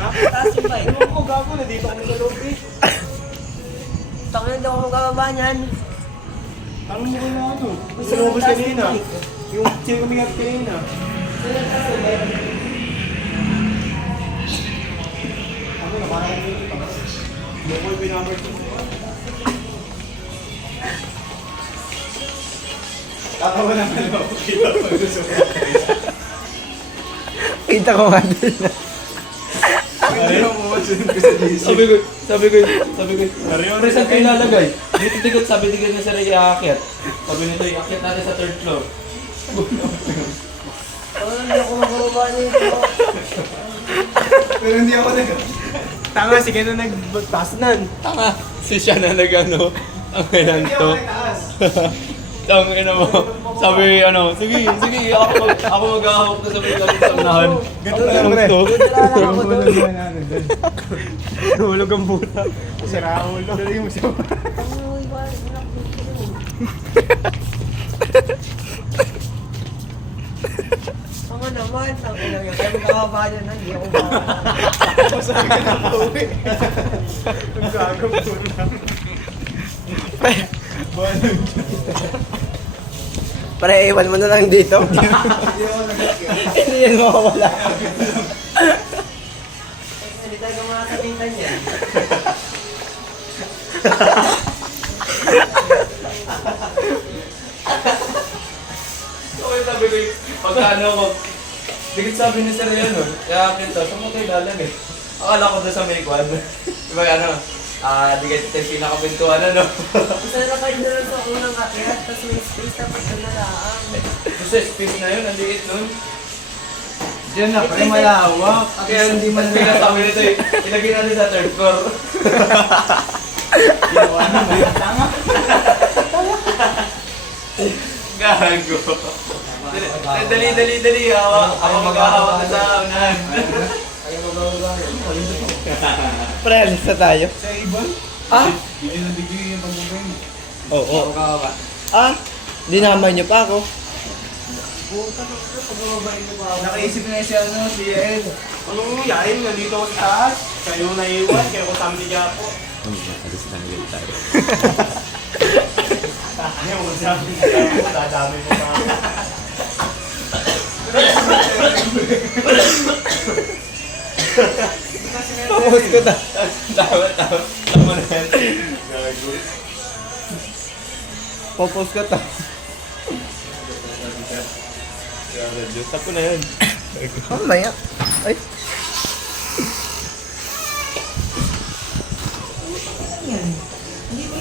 Ha? Taas yung bike. Ewan ko, gago na dito ako sa loob eh. Tangan daw ako magkababa niyan. Tanong mo kaya ano? Sinubos kanina. Yung sino kumigat kanina. Ano na, parang ano yun pa. Hindi ko yung number 2. Tatawa na pala ako. Kita ko gusto ko. Kita ko nga din. Hindi ako masunod ko sa DC. Sabi ko, pre, saan kayo lalagay? Dito tigot, sabi tigot niya sa rin iaakit. Sabi nito, iaakit natin sa third floor. Hindi ako magkababa nito. Pero hindi ako Tanga, sige na nagtaas-nan. Tanga, si siya na nag-ano, ang kailan Hindi to. ako nagtaas. Ang ina mo, sabi sige, ako mag-ahawak na sabi namin sa unahan. Ganito lang, pre. Wala ako doon. Hulog ang buta. Sira ulo. Dali mo siya. Uy, wala ako dito. Tanga naman, ang ina niya. Kaya magkababa niya na, hindi ako bababa. Masabi ka na pauwi. Ang gagawin mo na. Pre, iwan mo na lang dito. Hindi ako nag-akit. Hindi yan mawawala. Hindi tayo makakapitan niya. Okay, sabi ko, pagka ano ko, dikit sabi ni Sir yan, no? Kaya kita, saan mo kayo lalagay? Akala ko doon sa may kwan. Diba ano, dikit ito yung pinakapintuan, ano? Isa na kayo doon sa unang akyat, tapos may space tapos doon na lang. Kasi space na yun, ang liit nun. Diyan na, pre, malawak. Kaya hindi man nila sabi nito eh, ilagay natin sa third floor. Ginawa na mo yun. Tanga. Gago. Dali. Ako mag-ahawak na sa unahan. Pre, alis na tayo. Sa ibon? Ah? Hindi na bigay yung pag-bring. Oo. Ah? Dinamay niyo pa ako. Puta na ito, pag-babayin mo pa ako. Nakaisip na si si Ed. Anong yain? Nandito ako sa taas. Kayo na iwan, kaya ko samli niya po. Alis na agad tayo. Ayaw ko samli niya po, dadami mo pa. Tapos ko na. Tama na yan. Gago. Popos ka ta. Tapo na yan. Mamaya. Ay. Yan. Hindi ko